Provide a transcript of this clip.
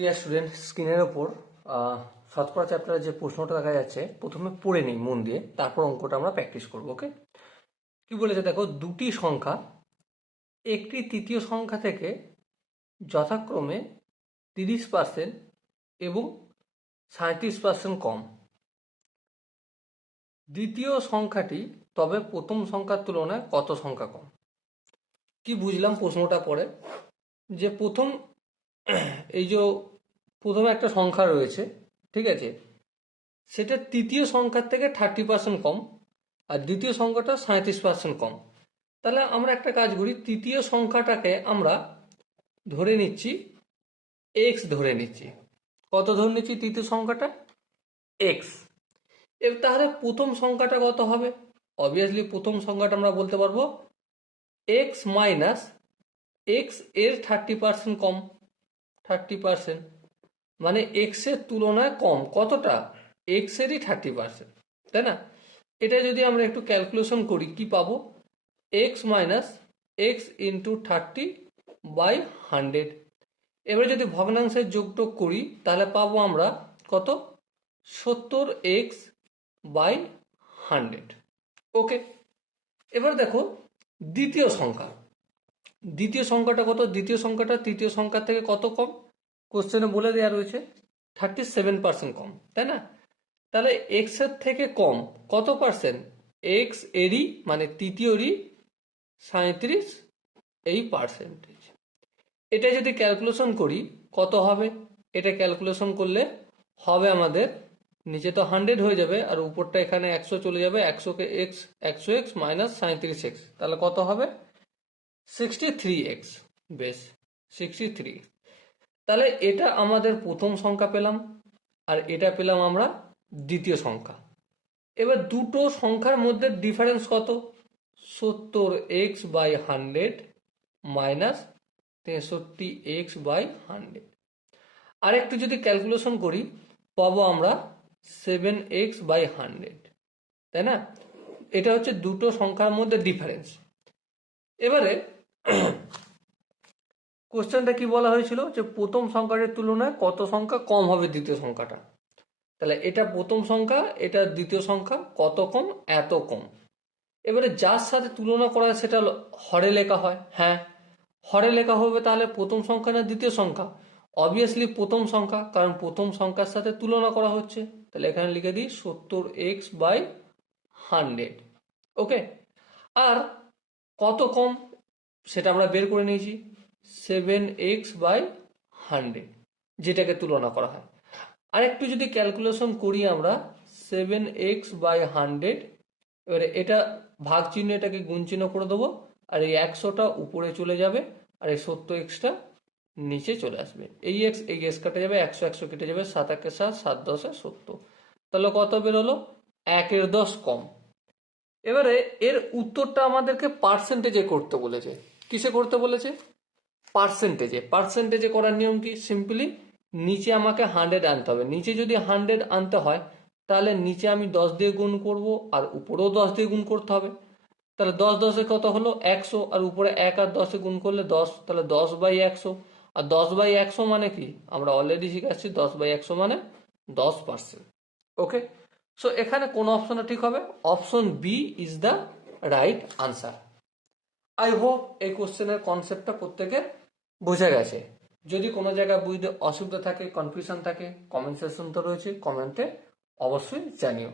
Dear student, স্ক্রিনের ওপর শতকরা চ্যাপ্টারের যে প্রশ্নটা দেখা যাচ্ছে প্রথমে পড়ে নিই মন দিয়ে, তারপর অঙ্কটা আমরা প্র্যাকটিস করবো। ওকে, কি বলেছে দেখো, দুটি সংখ্যা একটি তৃতীয় সংখ্যা থেকে যথাক্রমে 30% এবং 37% কম। দ্বিতীয় সংখ্যাটি তবে প্রথম সংখ্যার তুলনায় কত সংখ্যা কম? কি বুঝলাম প্রশ্নটা পরে, যে এই যে প্রথমে একটা সংখ্যা রয়েছে, ঠিক আছে, সেটা তৃতীয় সংখ্যার থেকে 30% কম, আর দ্বিতীয় সংখ্যাটা 37% কম। তাহলে আমরা একটা কাজ করি, তৃতীয় সংখ্যাটাকে আমরা ধরে নিচ্ছি এক্স ধরে নিচ্ছি। কত ধরে নিচ্ছি তৃতীয় সংখ্যাটা? এক্স। এবার তাহলে প্রথম সংখ্যাটা কত হবে? অবভিয়াসলি প্রথম সংখ্যাটা আমরা বলতে পারবো এক্স মাইনাস এক্স এর 30% কম। 30% মানে এক্স এর তুলনায় কম কতটা? এক্স এরই 30%, তাই না? এটা যদি আমরা একটু ক্যালকুলেশন করি কি পাবো? X minus x into 30/100। এবারে যদি ভগ্নাংশের যোগটোগ করি তাহলে পাবো আমরা কত? 70x/100। ওকে, এবার দেখো দ্বিতীয় সংখ্যাটা কত? দ্বিতীয় সংখ্যাটা তৃতীয় সংখ্যা থেকে কত কম? কোশ্চেনে বলে দেওয়া রয়েছে 37% কম, তাই না? তাহলে এক্স এর থেকে কম কত পার্সেন্ট? এক্স এরই মানে তৃতীয়রই 37 এই পার্সেন্টেজ। এটা যদি ক্যালকুলেশন করি কত হবে? এটা ক্যালকুলেশন করলে হবে আমাদের, নিচে তো 100 হয়ে যাবে আর উপরটা এখানে 100 চলে যাবে, 100x মাইনাস 37x, তাহলে কত হবে? 63x। বেশ, 63। তাহলে এটা আমাদের প্রথম সংখ্যা পেলাম, আর এটা পেলাম আমরা দ্বিতীয় সংখ্যা। এবার দুটো সংখ্যার মধ্যে ডিফারেন্স কত? 70x/100 minus 63x/100। আর একটু যদি ক্যালকুলেশন করি পাবো আমরা 7x/100, তাই না? এটা হচ্ছে দুটো সংখ্যার মধ্যে ডিফারেন্স। এবারে কোশ্চেনটা কি বলা হয়েছিল, যে প্রথম সংখ্যাটির তুলনায় কত সংখ্যা কম হবে দ্বিতীয় সংখ্যাটা। তাহলে এটা প্রথম সংখ্যা, এটা দ্বিতীয় সংখ্যা, কত কম? এত কম। এবারে যার সাথে তুলনা করা হয় সেটা হরে লেখা হয়। হ্যাঁ, হরে লেখা হবে। তাহলে প্রথম সংখ্যা না দ্বিতীয় সংখ্যা? অবভিয়াসলি প্রথম সংখ্যা, কারণ প্রথম সংখ্যার সাথে তুলনা করা হচ্ছে। তাহলে এখানে লিখে দিই 70x/100। ওকে, আর কত কম সেটা আমরা বের করে নিয়েছি, 7x/100, যেটাকে তুলনা করা হয়। আর একটু যদি ক্যালকুলেশন করি আমরা 7x/100, এবারে এটা ভাগ চিহ্ন, এটাকে গুণ চিহ্ন করে দেবো, আর এই 100টা উপরে চলে যাবে, আর এই 70x নিচে চলে আসবে। এই এক্স কাটা যাবে, 100 কেটে যাবে, 7 1 7, 7 10 70। তাহলে কত বেরোলো? 1/10 কম। এবারে এর উত্তরটা আমাদেরকে পার্সেন্টেজে করতে বলেছে। কিসে করতে বলেছে? পার্সেন্টেজে করার নিয়ম কি? সিম্পলি নিচে আমাকে 100 আনতে হবে। নিচে যদি 100 আনতে হয় তাহলে নিচে আমি 10 দিয়ে গুণ করব, আর উপরেও 10 দিয়ে গুণ করতে হবে। তাহলে 10 10 কত হলো? 100, আর উপরে 1 আর 10 গুণ করলে 10, তাহলে 10/100। আর 10/100 মানে কি? আমরা অলরেডি শিখে আসছি 10/100 মানে 10%। ওকে, সো এখানে কোন অপশনটা ঠিক হবে? Option B is the right answer. I hope এই কোশ্চেনের কনসেপ্টটা প্রত্যেকের বোঝা গেছে। যদি কোনো জায়গায় বুঝতে অসুবিধা থাকে, কনফিউশন থাকে, কমেন্ট সেকশন তো রয়েছে, কমেন্টে অবশ্যই জানিও।